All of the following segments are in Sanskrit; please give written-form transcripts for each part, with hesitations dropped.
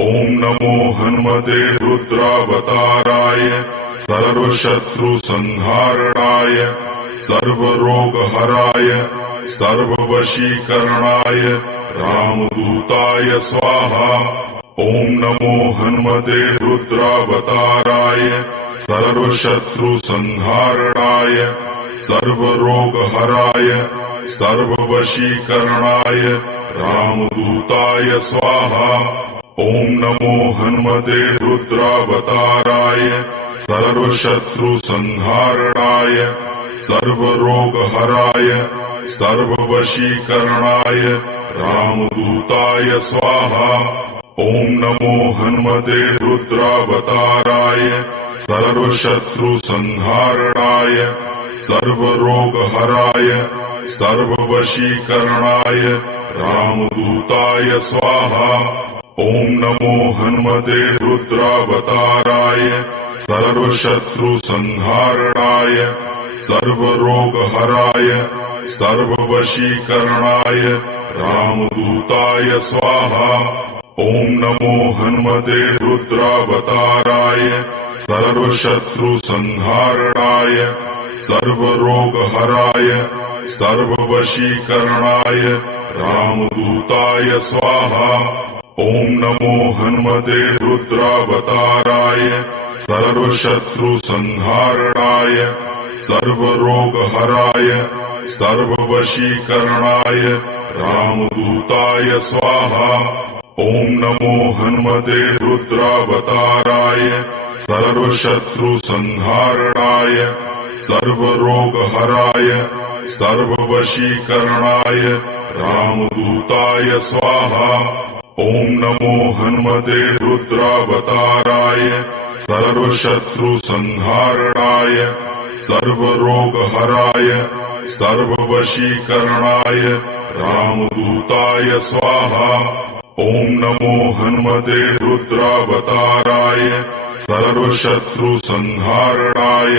ॐ नमो हनुमते रुद्रावताराय सर्वशत्रुसंहारणाय सर्वरोगहराय सर्ववशीकरणाय रामदूताय स्वाहा। ॐ नमो हनुमते रुद्रावताराय सर्वशत्रुसंहारणाय सर्वरोगहराय सर्ववशीकरणाय रामदूताय स्वाहा। ॐ नमो हनुमते रुद्रावताराय सर्वशत्रुसंहारणाय सर्वरोगहराय सर्ववशीकरणाय रामदूताय स्वाहा। ॐ नमो हनुमते रुद्रावताराय सर्वशत्रुसंहारणाय सर्वरोगहराय सर्ववशीकरणाय रामदूताय स्वाहा। ॐ नमो हनुमते रुद्रावताराय सर्वशत्रुसंहारणाय सर्वरोगहराय सर्ववशीकरणाय रामदूताय स्वाहा। ॐ नमो हनुमते रुद्रावताराय सर्वशत्रुसंहारणाय सर्वरोगहराय सर्ववशीकरणाय रामदूताय स्वाहा। ॐ नमो हनुमते रुद्रावताराय सर्वशत्रुसंहारणाय सर्वरोगहराय सर्ववशीकरणाय रामदूताय स्वाहा। ॐ नमो हनुमते रुद्रावताराय सर्वशत्रुसंहारणाय सर्वरोगहराय सर्ववशीकरणाय रामदूताय स्वाहा। ॐ नमो हनुमते रुद्रावताराय सर्वशत्रुसंहारणाय सर्वरोगहराय सर्ववशीकरणाय रामदूताय स्वाहा। ॐ नमो हनुमते रुद्रावताराय सर्वशत्रुसंहारणाय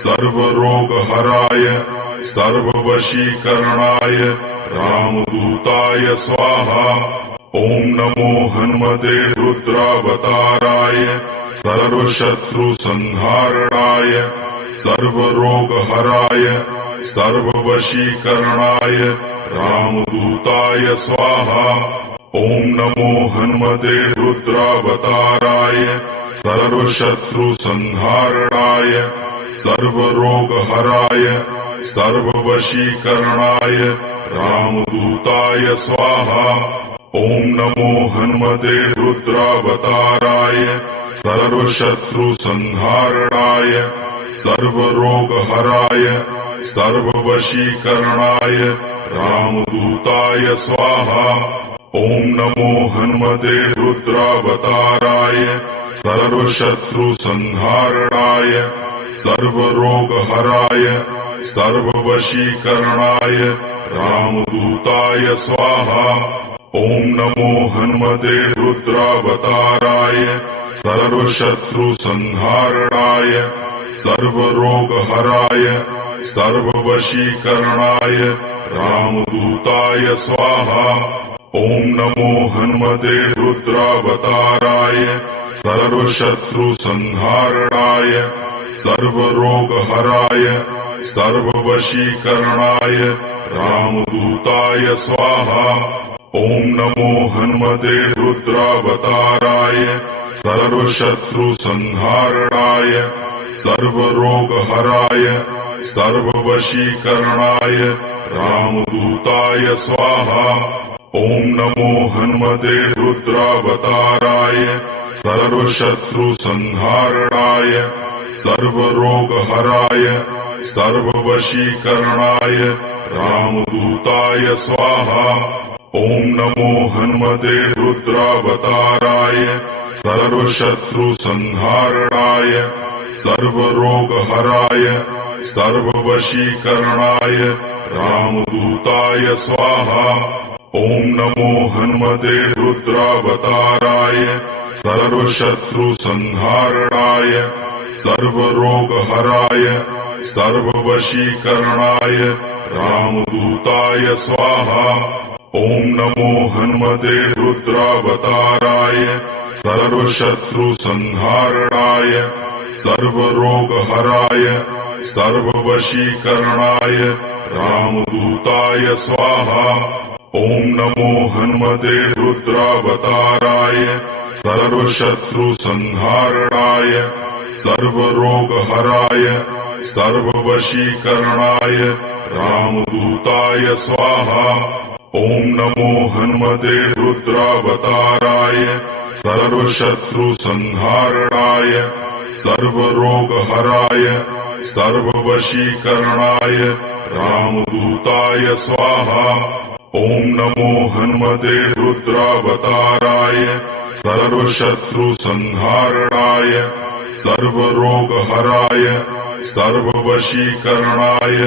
सर्वरोगहराय सर्ववशीकरणाय रामदूताय स्वाहा। ॐ नमो हनुमते रुद्रावताराय सर्वशत्रुसंहारणाय सर्वरोगहराय सर्ववशीकरणाय रामदूताय स्वाहा। ॐ नमो हनुमते रुद्रावताराय सर्वशत्रुसंहारणाय सर्वरोगहराय सर्ववशीकरणाय रामदूताय स्वाहा। ॐ नमो हनुमते रुद्रावताराय सर्वशत्रुसंहारणाय सर्वरोगहराय सर्ववशीकरणाय रामदूताय स्वाहा। ॐ नमो हनुमते रुद्रावताराय सर्वशत्रुसंहारणाय सर्वरोगहराय सर्ववशीकरणाय रामदूताय स्वाहा। ॐ नमो हनुमते रुद्रावताराय सर्वशत्रुसंहारणाय सर्वरोगहराय सर्ववशीकरणाय रामदूताय स्वाहा। ॐ नमो हनुमते रुद्रावताराय सर्वशत्रुसंहारणाय सर्वरोगहराय सर्ववशीकरणाय रामदूताय स्वाहा। ॐ नमो हनुमते रुद्रावताराय सर्वशत्रुसंहारणाय सर्वरोगहराय सर्ववशीकरणाय रामदूताय स्वाहा। ॐ नमो हनुमते रुद्रावताराय सर्वशत्रुसंहारणाय सर्वरोगहराय सर्ववशीकरणाय रामदूताय स्वाहा। ॐ नमो हनुमते रुद्रावताराय सर्वशत्रुसंहारणाय सर्वरोगहराय सर्ववशीकरणाय रामदूताय स्वाहा। ॐ नमो हनुमते रुद्रावताराय सर्वशत्रुसंहारणाय सर्वरोगहराय सर्ववशीकरणाय रामदूताय स्वाहा। ॐ नमो हनुमते रुद्रावताराय सर्वशत्रुसंहारणाय सर्वरोगहराय सर्ववशीकरणाय रामदूताय स्वाहा। ॐ नमो हनुमते रुद्रावताराय सर्वशत्रुसंहारणाय सर्वरोगहराय सर्ववशीकरणाय रामदूताय स्वाहा। ॐ नमो हनुमते रुद्रावताराय सर्वशत्रुसंहारणाय सर्वरोगहराय सर्ववशीकरणाय रामदूताय स्वाहा। ॐ नमो हनुमते रुद्रावताराय सर्वशत्रुसंहारणाय सर्वरोगहराय सर्ववशीकरणाय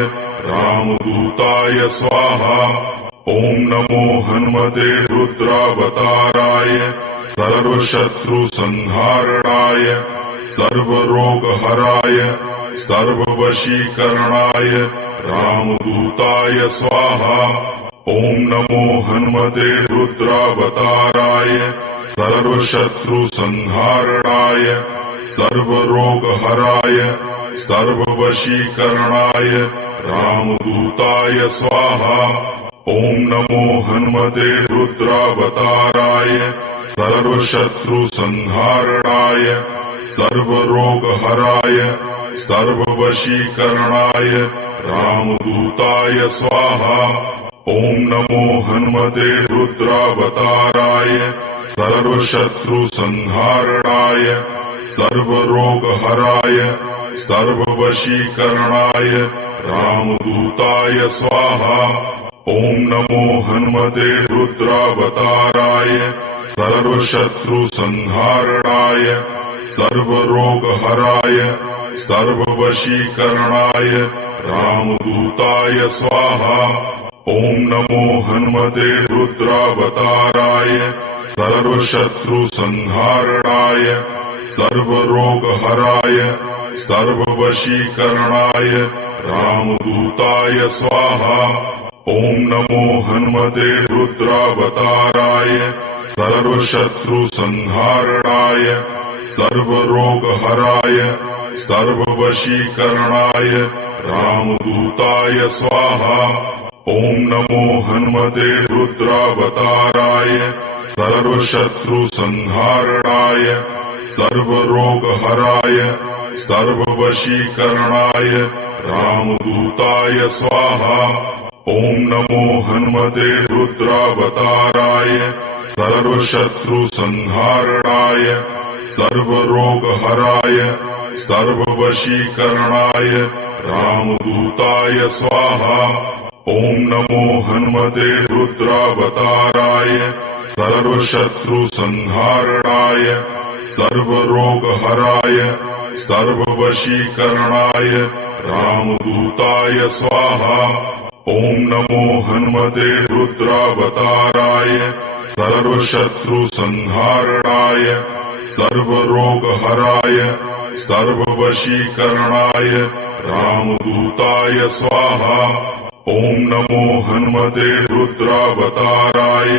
रामदूताय स्वाहा। ॐ नमो हनुमते रुद्रावताराय सर्वशत्रुसंहारणाय सर्वरोगहराय सर्ववशीकरणाय रामदूताय स्वाहा। ॐ नमो हनुमते रुद्रावताराय सर्वशत्रुसंहारणाय सर्वरोगहराय सर्ववशीकरणाय रामदूताय स्वाहा। ॐ नमो हनुमते रुद्रावताराय सर्वशत्रुसंहारणाय सर्वरोगहराय सर्ववशीकरणाय रामदूताय स्वाहा। ॐ नमो हनुमते रुद्रावताराय सर्वशत्रुसंहारणाय सर्वरोगहराय सर्ववशीकरणाय रामदूताय स्वाहा। ॐ नमो हनुमते रुद्रावताराय सर्वशत्रुसंहारणाय सर्वरोगहराय सर्ववशीकरणाय रामदूताय स्वाहा। ॐ नमो हनुमते रुद्रावताराय सर्वशत्रुसंहारणाय सर्वरोगहराय सर्ववशीकरणाय रामदूताय स्वाहा। ॐ नमो हनुमते रुद्रावताराय सर्वशत्रुसंहारणाय सर्वरोगहराय सर्ववशीकरणाय रामदूताय स्वाहा। ॐ नमो हनुमते रुद्रावताराय सर्वशत्रुसंहारणाय सर्वरोगहराय सर्ववशीकरणाय रामदूताय स्वाहा। ॐ नमो हनुमते रुद्रावताराय सर्वशत्रुसंहारणाय सर्वरोगहराय सर्ववशीकरणाय रामदूताय स्वाहा। ॐ नमो हनुमते रुद्रावताराय सर्वशत्रुसंहारणाय सर्वरोगहराय सर्ववशीकरणाय रामदूताय स्वाहा। ॐ नमो हनुमते रुद्रावताराय सर्वशत्रुसंहारणाय सर्वरोगहराय सर्ववशीकरणाय रामदूताय स्वाहा। ॐ नमो हनुमते रुद्रावताराय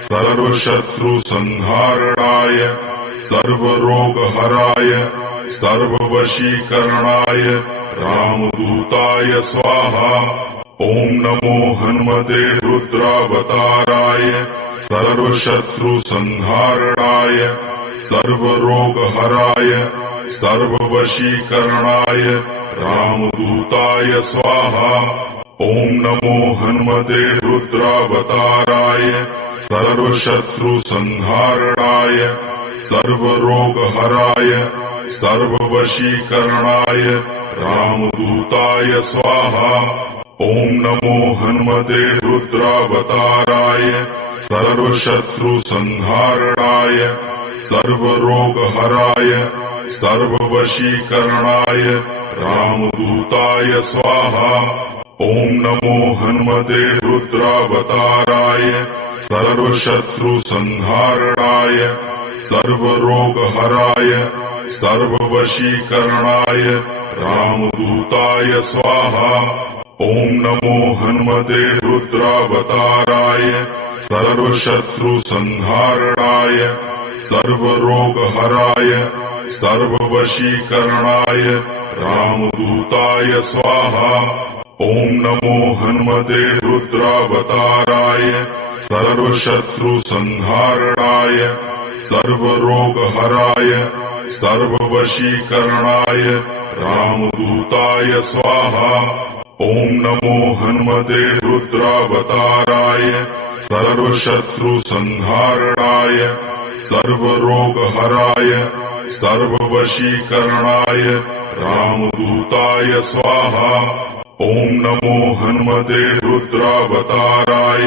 सर्वशत्रुसंहारणाय सर्वरोगहराय सर्ववशीकरणाय रामदूताय स्वाहा। ॐ नमो हनुमते रुद्रावताराय सर्वशत्रुसंहारणाय सर्वरोगहराय सर्ववशीकरणाय रामदूताय स्वाहा। ॐ नमो हनुमते रुद्रावताराय सर्वशत्रुसंहारणाय सर्वरोगहराय सर्ववशीकरणाय रामदूताय स्वाहा। ॐ नमो हनुमते रुद्रावताराय सर्वशत्रुसंहारणाय सर्वरोगहराय सर्ववशीकरणाय रामदूताय स्वाहा। ॐ नमो हनुमते रुद्रावताराय सर्वशत्रुसंहारणाय सर्वरोगहराय सर्ववशीकरणाय रामदूताय स्वाहा। ॐ नमो हनुमते रुद्रावताराय सर्वशत्रुसंहारणाय सर्वरोगहराय सर्ववशीकरणाय रामदूताय स्वाहा। ॐ नमो हनुमते रुद्रावताराय सर्वशत्रुसंहारणाय सर्वरोगहराय सर्ववशीकरणाय रामदूताय स्वाहा। ॐ नमो हनुमते रुद्रावताराय सर्वशत्रुसंहारणाय सर्वरोगहराय सर्ववशीकरणाय रामदूताय स्वाहा। ॐ नमो हनुमते रुद्रावताराय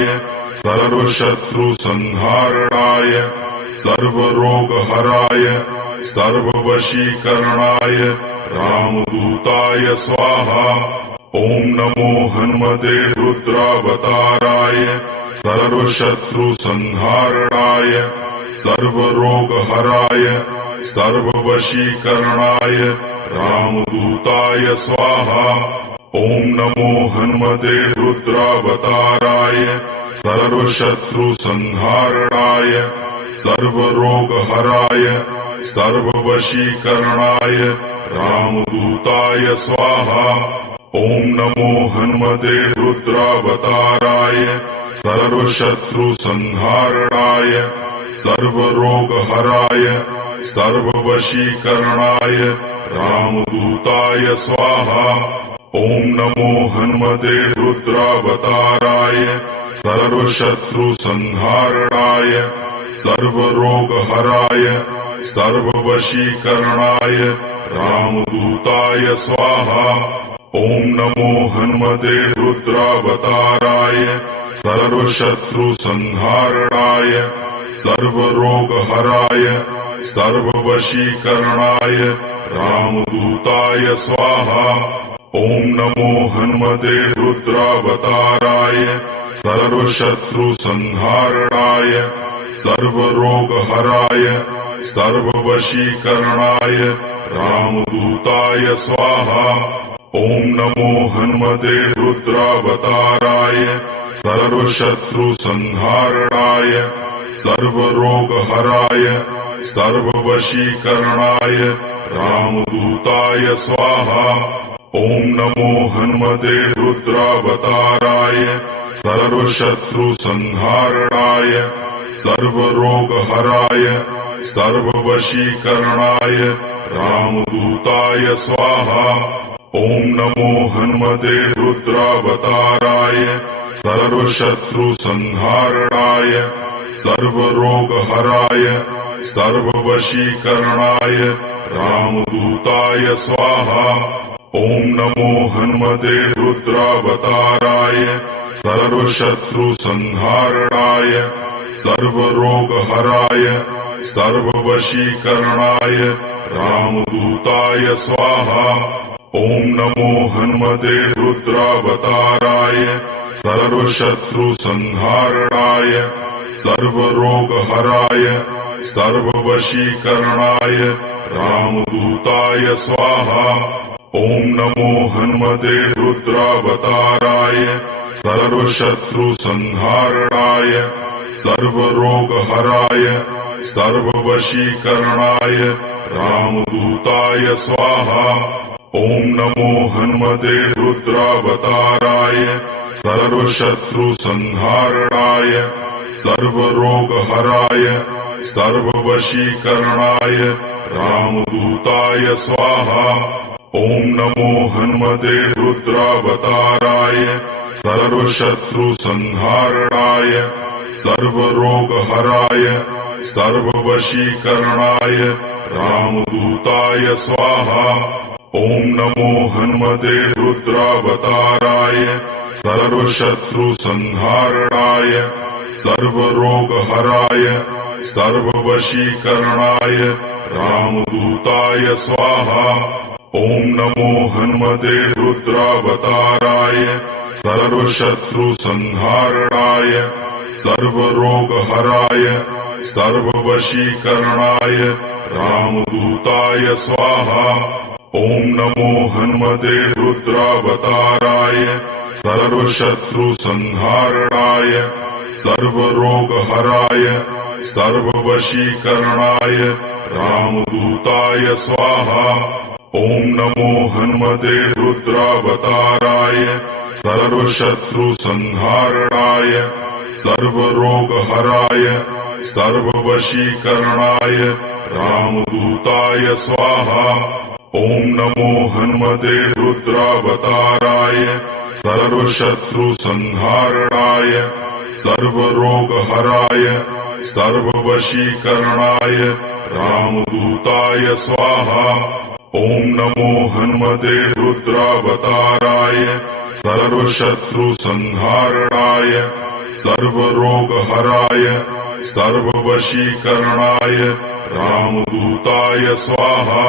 सर्वशत्रुसंहारणाय सर्वरोगहराय सर्ववशीकरणाय रामदूताय स्वाहा। ॐ नमो हनुमते रुद्रावताराय सर्वशत्रुसंहारणाय सर्वरोगहराय सर्ववशीकरणाय रामदूताय स्वाहा। ॐ नमो हनुमते रुद्रावताराय सर्वशत्रुसंहारणाय सर्वरोगहराय सर्ववशीकरणाय रामदूताय स्वाहा। ॐ नमो हनुमते रुद्रावताराय सर्वशत्रुसंहारणाय सर्वरोगहराय सर्ववशीकरणाय रामदूताय स्वाहा। ॐ नमो हनुमते रुद्रावताराय सर्वशत्रुसंहारणाय सर्वरोगहराय सर्ववशीकरणाय रामदूताय स्वाहा। ॐ नमो हनुमते रुद्रावताराय सर्वशत्रुसंहारणाय सर्वरोगहराय सर्ववशीकरणाय रामदूताय स्वाहा। ॐ नमो हनुमते रुद्रावताराय सर्वशत्रुसंहारणाय सर्वरोगहराय सर्ववशीकरणाय रामदूताय स्वाहा। ॐ नमो हनुमते रुद्रावताराय सर्वशत्रुसंहारणाय सर्वरोगहराय सर्ववशीकरणाय रामदूताय स्वाहा। ॐ नमो हनुमते रुद्रावताराय सर्वशत्रुसंहारणाय सर्वरोगहराय सर्ववशीकरणाय रामदूताय स्वाहा। ॐ नमो हनुमते रुद्रावताराय सर्वशत्रुसंहारणाय सर्वरोगहराय सर्ववशीकरणाय रामदूताय स्वाहा। ॐ नमो हनुमते रुद्रावताराय सर्वशत्रुसंहारणाय सर्वरोगहराय सर्ववशीकरणाय रामदूताय स्वाहा। ॐ नमो हनुमते रुद्रावताराय सर्वशत्रुसंहारणाय सर्वरोगहराय सर्ववशीकरणाय रामदूताय स्वाहा। ॐ नमो हनुमते रुद्रावताराय सर्वशत्रुसंहारणाय सर्वरोगहराय सर्ववशीकरणाय रामदूताय स्वाहा। ॐ नमो हनुमते रुद्रावताराय सर्वशत्रुसंहारणाय सर्वरोगहराय सर्ववशीकरणाय रामदूताय स्वाहा। ॐ नमो हनुमते रुद्रावताराय सर्वशत्रुसंहारणाय सर्वरोगहराय सर्ववशीकरणाय रामदूताय स्वाहा। ॐ नमो हनुमते रुद्रावताराय सर्वशत्रुसंहारणाय सर्वरोगहराय सर्ववशीकरणाय रामदूताय स्वाहा। ॐ नमो हनुमते रुद्रावताराय सर्वशत्रुसंहारणाय सर्वरोगहराय सर्ववशीकरणाय रामदूताय स्वाहा। ओम नमो हनुमते रुद्रावताराय सर्वशत्रुसंहारणाय सर्वरोगहराय सर्ववशीकरणाय रामदूताय स्वाहा। ओम नमो हनुमते रुद्रावताराय सर्वशत्रुसंहारणाय सर्वरोगहराय सर्ववशीकरणाय रामदूताय स्वाहा। ओम नमो हनुमते रुद्रावताराय सर्वशत्रुसंहारणाय सर्वरोगहराय सर्ववशीकरणाय रामदूताय स्वाहा। ओम नमो हनुमते रुद्रावताराय सर्वशत्रुसंहारणाय सर्वरोगहराय सर्ववशीकरणाय रामदूताय स्वाहा।